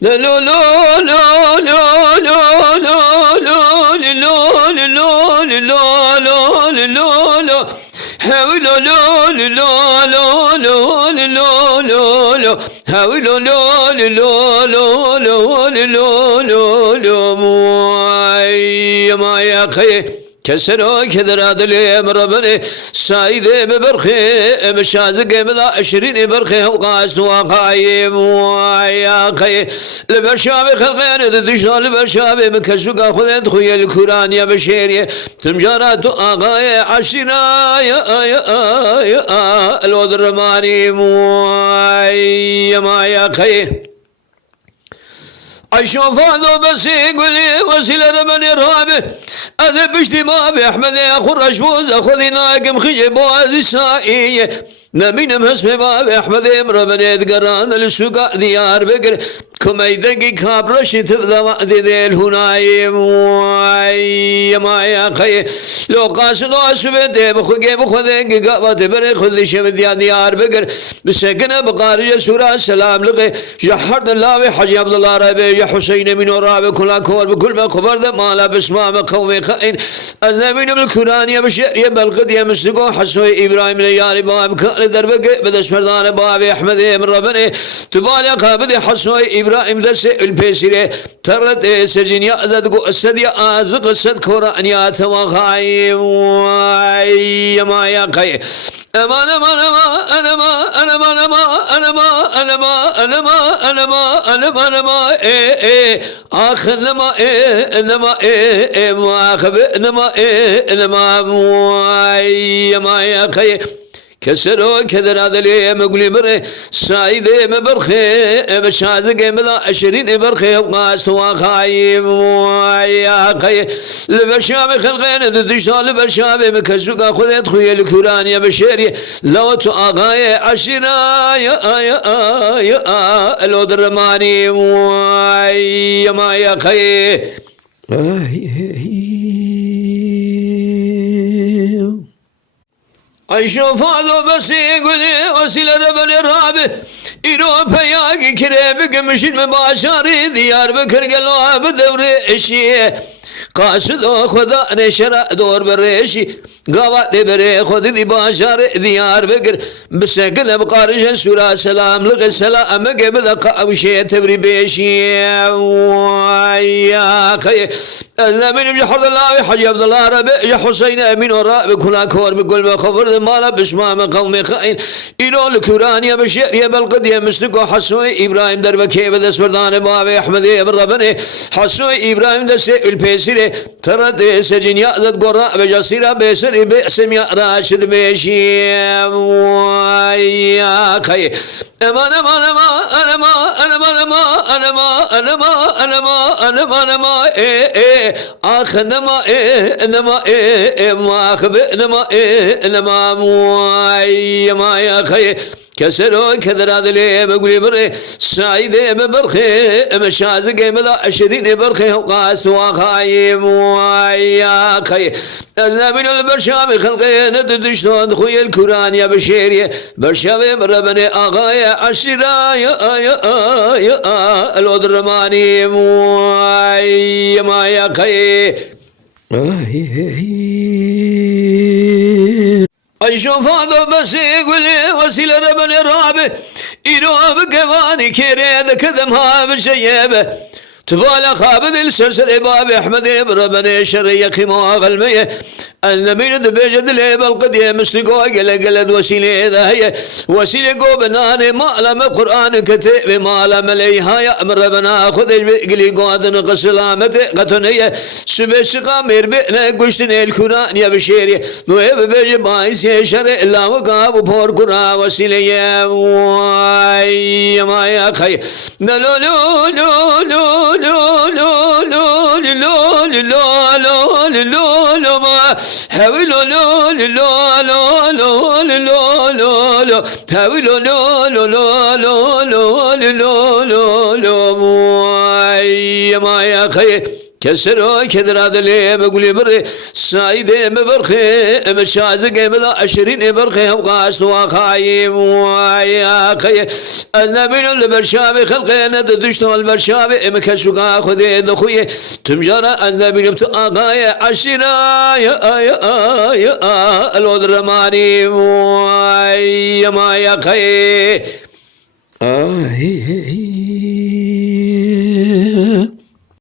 لا لا لا لا لا لا لا لا لا لا لا لا لا لا حاول لا لا لا لا لا لا لا حاول لا لا لا لا لا لا ما يا خي كسروا كدر عدلي مربني سايدة ببرخي مشازق مذا 20 برخي وقاس وقايم ويا خي لبشابي خلقين تدشنا لبشابي مكسوقا خذين خويا الكوران يا بشيري تمجارات آغاية عشنا يا الودرماني مويا ما يا خي أشوف هذا بس يقولي وسيلة بني رابي أذا بشتي ما بأحمد يا أخو رشبوز أخذي ناقم خجي بوازي سائية نبين مهسمي باب أحمد امر بني تقران السوق ديار بكر كما يدقي كابرشي تفضى وعدي ذي الهناي ما يا خي لو قاسدوا أسبتي بخوكي بخوذي قابت بري خذ شبت يا ديار بكر بسكنة بقارجة سورة السلام لقي جحرد الله حجي عبد الله ربي يا حسين من ورابي كل كور بكل ما خبر مالا بسمام قومي خائن أذنبين بالكران يا بشير يا بلقد يا مستقو حسوي إبراهيم ليالي باب كان دربك بدش فردان باب أحمد من ربني تبالي قابد حسوي إبراهيم دس البيسيري ترد سجن يا زد قصد يا أزق قصد كوران يا توخاي ما يا خي أنا ما أنا ما أنا ما أنا ما أنا ما أنا ما أنا ما أنا ما أنا ما أنا ما أنا ما آخر نما نما ما خب نما نما ما يا خي كسروا كذر عدلي مقولي مري سايدة مبرخي بشازق مذا 20 برخي وقاس وخايم يا خي لبشابي خلقين تدشنا لبشابي مكسوقا خذت خويا الكوران يا بشيري لو تآغاي عشنا يا الودرماني ما يا خي أشوف هذا بس يقولي وسيلة ربني الرابي إيروبا ياقي كريبك مشين مباشري ديار بكر قلوها بدوري الشيء قاصدو خدا نشرا دور بريشي قوات بري خد دي باشر ديار بكر بسكن بقارج سورة سلام لغي سلام قبل قاوشي تبري بيشي يا خي النبي بحر الله حجي عبد الله ربي يا حسين امين وراء بكل كور بكل ما خبر مالا بسمام قوم خائن إلو الكوران يا بشير يا بلقد يا مستقو حسوي إبراهيم دربكي بدس بردان بابي أحمد بربني حسوي إبراهيم دس البيسيري ترد سجن يأذد قراء بجسيرة بيسري باسم يا راشد بيشي يا خي أنا ما أنا ما أنا ما أنا ما أنا ما أنا ما أنا ما أنا ما أنا ما آخر نما نما ما خب نما نما ما يا خي كسروا كذر عدلي بقولي بري سايدة ببرخي مشازق مذا 20 برخي وقاس وخايم يا خي أجنبين البرشامي خلقين تدشتون خويا الكوران يا بشيري برشامي ربني آغايا عشرا يا الودرماني ما يا خي أشوف هذا بس يقولي وسيلة ربني الرابي إيروب قواني كيريد كذمها بشيبه تفالى خابد السلسل باب أحمد بربني شرية خيمة غلمية النبي بجد لي بالقديم مستقو قلد وسيلة ذا هي وسيلة قو بناني ما لم القرآن كتب ما لم ليها يا أمر ربنا خذ قلي قادن قسلامة قطنية سبس قامير بئنا قشتني الكران يا بشيري نويب بجد بايس يشري الله وقاب بور قرآن وسيلة ما يا خي لا لا لا لا لا لا لا لا لا لا لا لا لا ما حاول لا لا لا لا لا لا لا حاول لا لا لا لا لا لا لا ما يا خي كسروا كدر عدلي بقولي بري سايدي مبرخي مشازق ملا عشرين برخي وقاس وخايم ويا خي أذنبين البرشامي خلقين دشتو البرشامي مكشوقا خذي دخوي تمجرى أذنبين بتقاقاي عشرا يا الودر ماني ويا ما يا خي هي